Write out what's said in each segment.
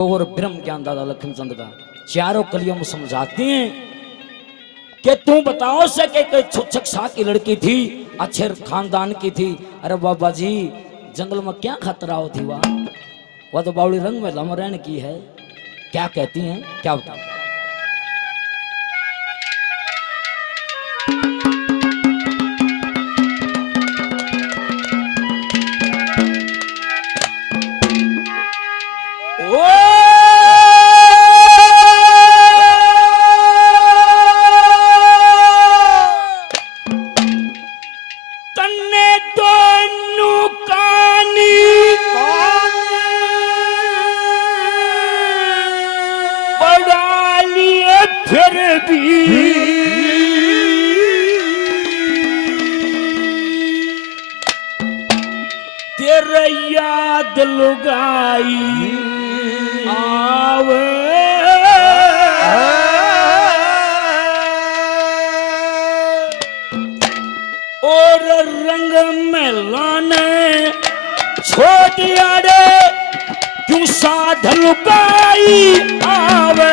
और ब्रह्म ज्ञान दादा लखनचंद का चारों कलियों में समझाते हैं कि तू बताओ सके कोई छुच्छक शाह की लड़की थी, अच्छे खानदान की थी। अरे बाबा जी जंगल में क्या खतरा होती वह तो बावड़ी रंग में लमरैन की है। क्या कहती हैं, क्या बताओ। तेरे याद लुगाई आवे और रंग में लाने छोड़िया रे क्यों साध लुगाई आवे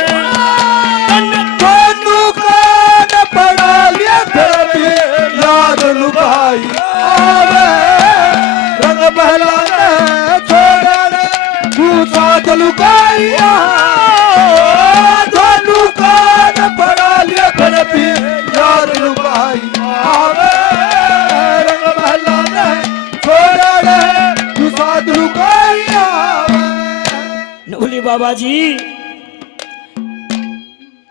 पड़ा लिया याद लुगाई आवे रंग बहलाने छोड़ा रे तू साथ लुगाई धनु कान पड़ा लिया याद लुगाई आवे रंग बहलाने छोड़ा रे तू साथ लुगाई आवे। नवली बाबा जी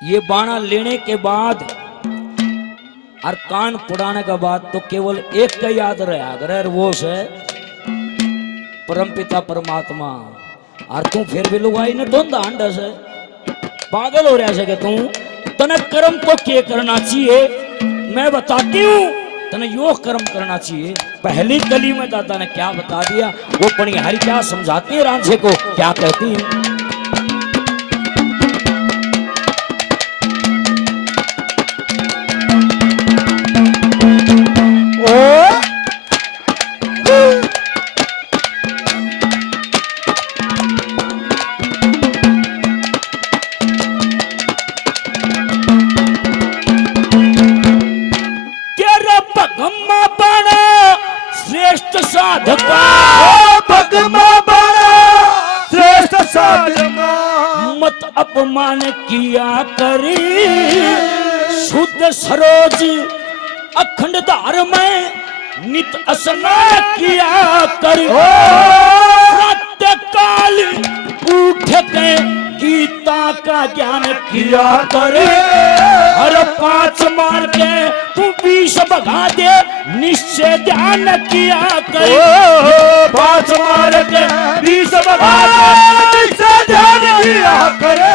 ये बाणा लेने के बाद और कान पुराने के बाद तो केवल एक का याद रहा अगर वो है परमपिता परमात्मा। और तू फिर भी लुगाई ने धोंदा अंडा से पागल हो रहा है कि तू तने कर्म तो क्या करना चाहिए मैं बताती हूँ। तने यो कर्म करना चाहिए। पहली कली में दादा ने क्या बता दिया वो पणिहारी क्या समझाती है रांझे को, क्या कहती है। श्रेष्ठ साधका भगमा बड़ा श्रेष्ठ साधका मत अपमान किया करी शुद्ध सरोज अखंड धार में नित स्नान किया करी प्रातः काल उठ के गीता का ज्ञान किया करे। हर 5 मार के तू 20 भगा दे निश्चय ध्यान किया करे। 5 मार के 20 भगा दे निश्चय ध्यान किया करे।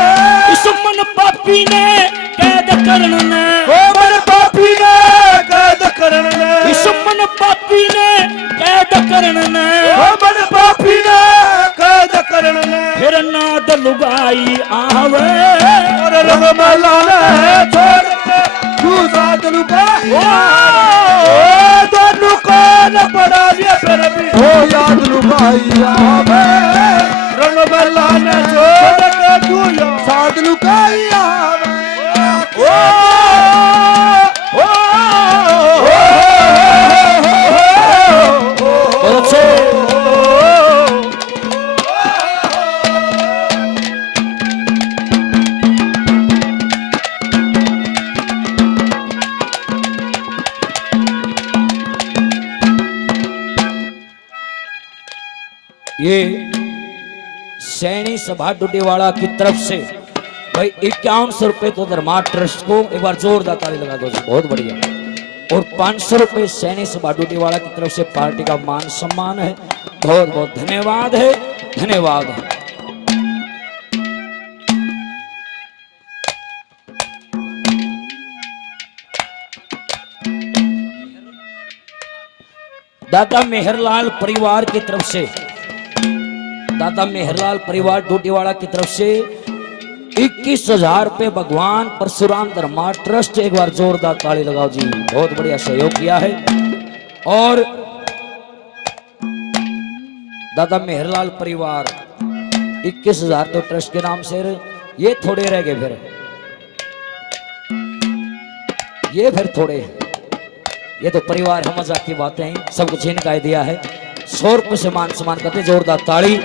इस मन पापी ने कैद करण ने मन पापी ने कैद करण ने इस मन पापी ने कैद करण ने मन पापी ने कैद करण ने फिर नाद लुगाई आवे और रंग मलाना है छोड़ के तू साथ लुगाई दोनों कान पड़ा लिया फिर भी हो याद लुगाई आवे रंग मलाना छोड़ के तू साथ लुगाई आवे। ये सैनी सभा डुडेवाड़ा की तरफ से भाई 5100 रुपए तो धर्मा ट्रस्ट को एक बार जोरदार ताली लगा दो जी, बहुत बढ़िया। और 500 रुपए सैनी सभा डुडेवाड़ा की तरफ से पार्टी का मान सम्मान है। बहुत बहुत धन्यवाद है, धन्यवाद है। दादा मेहरलाल परिवार की तरफ से दादा मेहरलाल परिवार डोटीवाड़ा की तरफ से 21,000 रुपए भगवान परशुराम धर्मा ट्रस्ट, एक बार जोरदार ताली लगाओ जी, बहुत बढ़िया सहयोग किया है। और दादा मेहरलाल परिवार 21,000 तो ट्रस्ट के नाम से ये थोड़े रह गए फिर, ये फिर थोड़े, ये तो परिवार है, मजाक की बातें हैं, सब कुछ इनका ही दिया है। 100 रुपये से मान सम्मान करते, जोरदार ताड़ी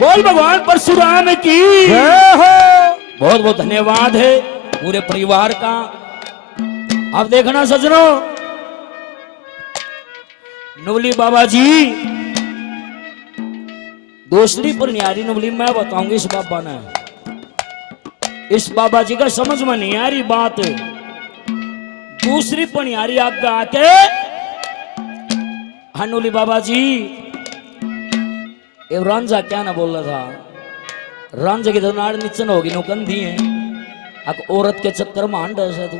बोल भगवान परशुराम की जय हो। बहुत बहुत धन्यवाद है पूरे परिवार का। अब देखना सजनों, नुबली बाबा जी दूसरी पर न्यारी नुबली मैं बताऊंगी इस बाबा ने, इस बाबा जी का समझ में नहीं आ रही बात। दूसरी पनियारी आगे आके हनुली बाबा जी, ये रांझा क्या ना बोल रहा था, रांझा की तो नाड़ निचन होगी नो कंधी है, अब औरत के चक्कर में हांड है तू।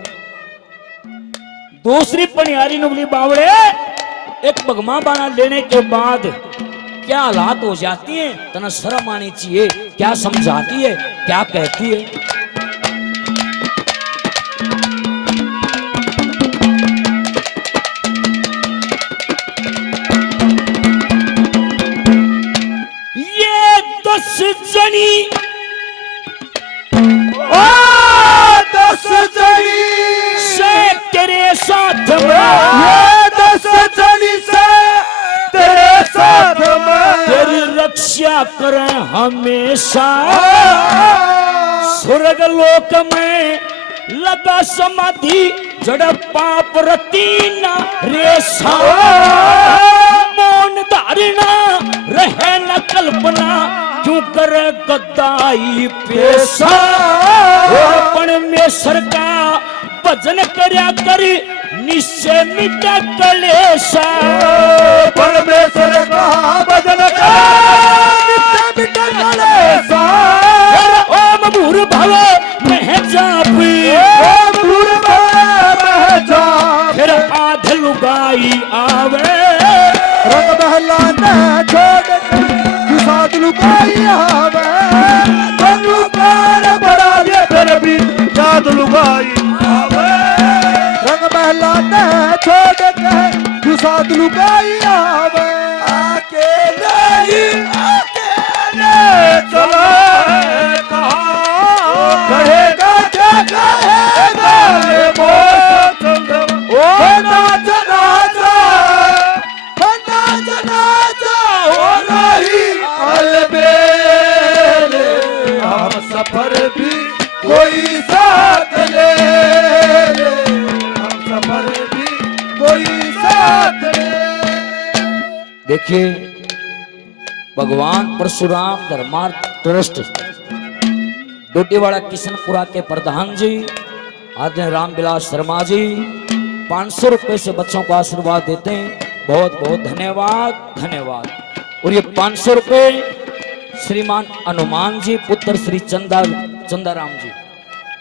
दूसरी पनियारी नुबली बावड़े एक बगमा बाना लेने के बाद क्या हालात हो जाती है, तना शर्म आनी चाहिए, क्या समझाती है, क्या कहती है। जनी ओ 10 जनी से तेरे साथ में, ये 10 जनी से तेरे साथ में, तेरी रक्षा करें हमेशा। स्वर्ग लोक में लगा समाधि, जड़ पाप रतीना रेशा। मौन धारणा रहे न कल्पना, क्यों करे गद्दाई पेशा। परमेश्वर का भजन करया करी, निश्चय मिटा कलेशा। परमेश्वर का भजन कर निश्चय मिटा कलेशा। ओम भूर्भुव मह जापी, ओम भूर्भुव मह जापी, फिर आध लुगाई आवे। रंग बहलाने छोड़ साथ लुगाई आवे। लुकार बड़ा ये फिर भी याद लुगाई आवे। रंग बहलाने छोड़ के साथ लुगाई आवे। अकेले ही अकेले चला कहेगा क्या कहेगा ये बहुत ओ नाच नाचा, नाच नाचा हो रही अलबेले। हम सफर भी कोई साथ ले ले, हम सफर भी कोई साथ ले। देखिए भगवान परशुराम धर्मार्थ ट्रस्ट डोटीवाड़ा किशनपुरा के प्रधान जी आदरणीय रामविलास शर्मा जी 500 रुपए से बच्चों को आशीर्वाद देते हैं। बहुत बहुत धन्यवाद, धन्यवाद। और ये 500 रुपए श्रीमान हनुमान जी पुत्र श्री चंदाराम जी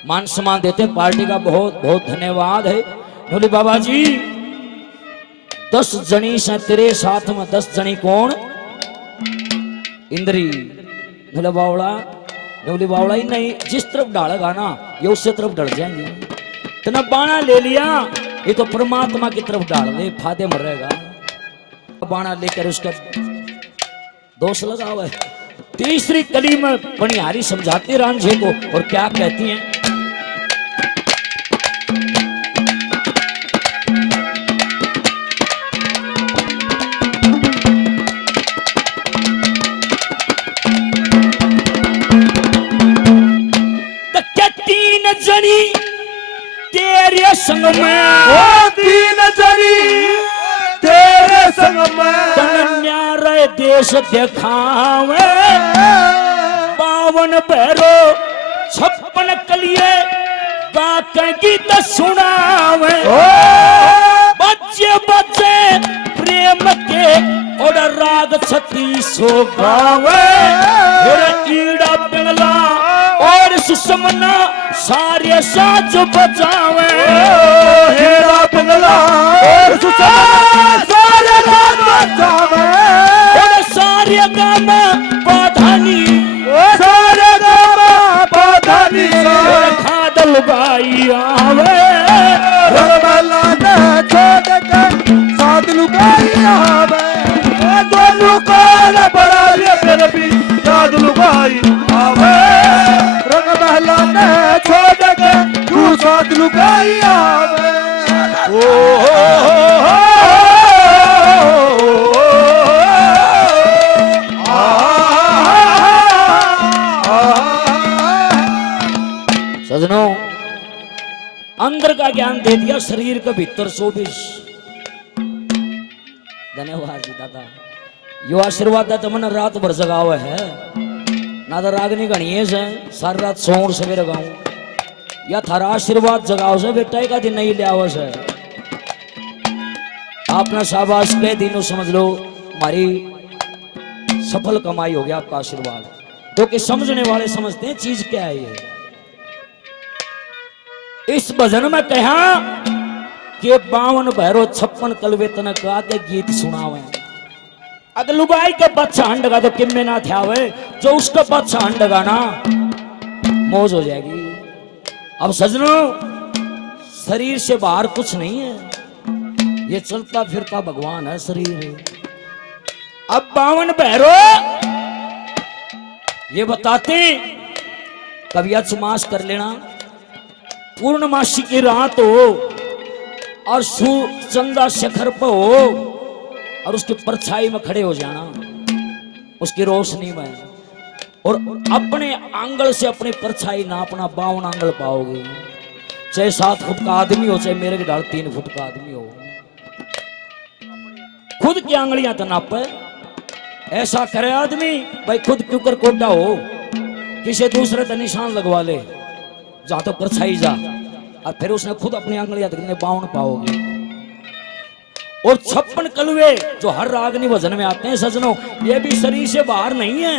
मान सम्मान देते हैं। पार्टी का बहुत बहुत धन्यवाद है। बोले बाबा जी 10 जनी से तेरे साथ में 10 जनी कौन? इंद्री बोले बावड़ा, बोली बावड़ा ही नहीं, जिस तरफ डालेगा ना ये उससे तरफ डर जाएंगे। तना बाणा ले लिया, ये तो परमात्मा की तरफ डाल दे, फायदे में रहेगा। बाणा लेकर उसका दोष लगा हुआ है। तीसरी कली में पनिहारी समझाती रांझे को और क्या कहती हैं? जनी तेरे संग में, ओ 3 जनी तेरे संग में, तनन्या रे देश दिखावे। 52 भैरो 56 कलिए गा के गीत सुनावे। बच्चे बच्चे प्रेम के और राग 36 गावे। ईड़ा पिंगला और सुषमना सारे साज बजावे। हीरा पिंगला और सुषमना सारे साज बजावे। और सारे गाम पाधानी, सारे गाम पाधानी, खाद लुगाई आवे। रमला ने छोड़ के साथ लुगाई आवे। दोनों को बड़ा ये फिर भी याद लुगाई लुकाई आवे ओ सजनों, अंदर का ज्ञान दे दिया, शरीर के भीतर 24। धन्यवाद जी दादा, यो आशीर्वाद है तुमने रात भर जगाओ है ना तो रागनी गणिए से सारी रात सोर सवेरे गाऊं या थारा आशीर्वाद जगाओ से बेटा का दिन नहीं लिया से आपने शाबाश के दिनों समझ लो हमारी सफल कमाई हो गया आपका आशीर्वाद, क्योंकि समझने वाले समझते हैं चीज क्या है ये। इस भजन में कहा कि 52 भैरो 56 कलवे तन गा के गीत सुनावे, अगर लुगाई के बच्चा हंडगा तो किम में ना थे आवे, जो उसका बच्चा हंडगा ना मौज हो जाएगी। अब सजनों, शरीर से बाहर कुछ नहीं है, ये चलता फिरता भगवान है शरीर। अब 52 भैरो ये बताते कभी अचमास कर लेना, पूर्णमासी की रात हो और चंदा शिखर पर हो और उसकी परछाई में खड़े हो जाना, उसकी रोशनी में, और अपने आंगल से अपनी परछाई नापना, 52 आंगल पाओगे, चाहे 7 फुट का आदमी हो, चाहे मेरे के ढाल 3 फुट का आदमी हो, खुद की आंगलियां तो नापे। ऐसा करे आदमी भाई खुद क्यों कर कोटा हो, किसी दूसरे तो निशान लगवा ले जहां तो परछाई जा, और फिर उसने खुद अपनी आंगलियां तक 52 पाओगे। और 56 कलवे जो हर रागनी भजन में आते हैं सजनों, ये भी शरीर से बाहर नहीं है।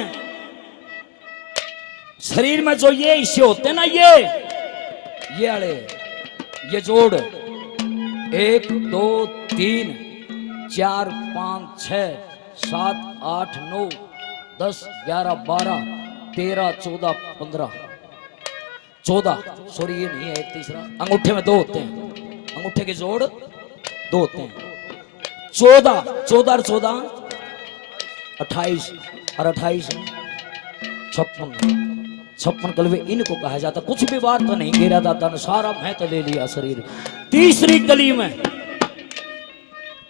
शरीर में जो ये हिस्से होते हैं ना, ये आले, ये जोड़ 1 2 3 4 5 6 7 8 9 10 11 12 13 14 15 14, सॉरी ये नहीं है, एक तीसरा अंगूठे में 2 होते हैं, अंगूठे के जोड़ 2 होते हैं, 14 14 और 14 28 और 28 56 कलवे इनको कहा जाता। कुछ भी बात तो नहीं गिरा दादा ने, सारा मैं तो ले लिया शरीर। तीसरी कली में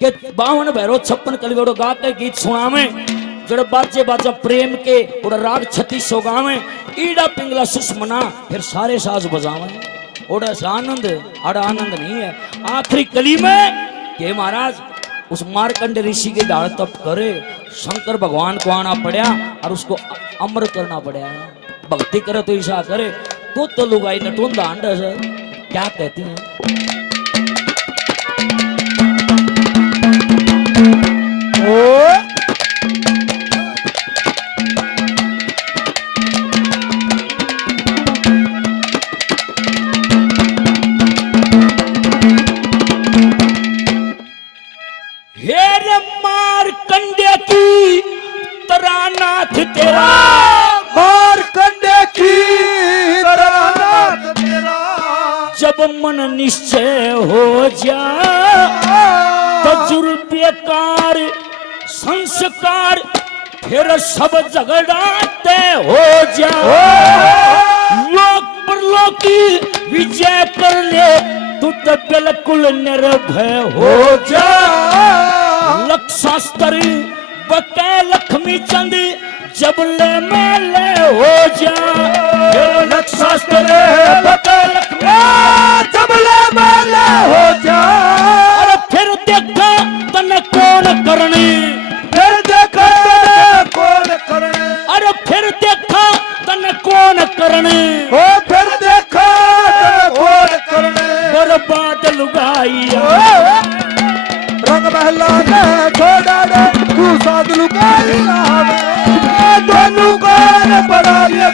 के 52 भैरो 56 कलवे गा के गीत सुना में, जड़ बाजे बाजा प्रेम के और राग 36 गावे, ईड़ा पिंगला सुषमना फिर सारे साज बजावे, ओड़ा आनंद आड़ा आनंद नहीं है। आखिरी कली में के महाराज उस मार्कंड ऋषि के डाल तप करे, शंकर भगवान को आना पड़ा और उसको अमर करना पड़ा। भक्ति करे तो ईशा करे तो लुगाई नटुंदा अंडा से क्या कहती हैं। मारकंडे की तरानाथ तेरा, मारकंडे की तरानाथ तेरा, जब मन निश्चय हो जा तजुर्बेकार संस्कार फिर सब झगड़ाते हो जा, लोक परलोक की विजय कर ले तू तो बिल्कुल निर्भय हो जा। लक्षास्त्र बके लक्ष्मी चंद जब ले मेले हो जा, लक्षास्त्र बके लक्ष्मी जब ले मेले हो जा। और फिर देखा तने कौन करनी, फिर देखा तने कौन करनी, अरे फिर देखा तने कौन करनी, ओ फिर देखा तने कौन करनी। बर्बाद लुगाइया रंग महला ने छोड़ा दे तू साध लुगाई आवे, दोनों को बड़ा ये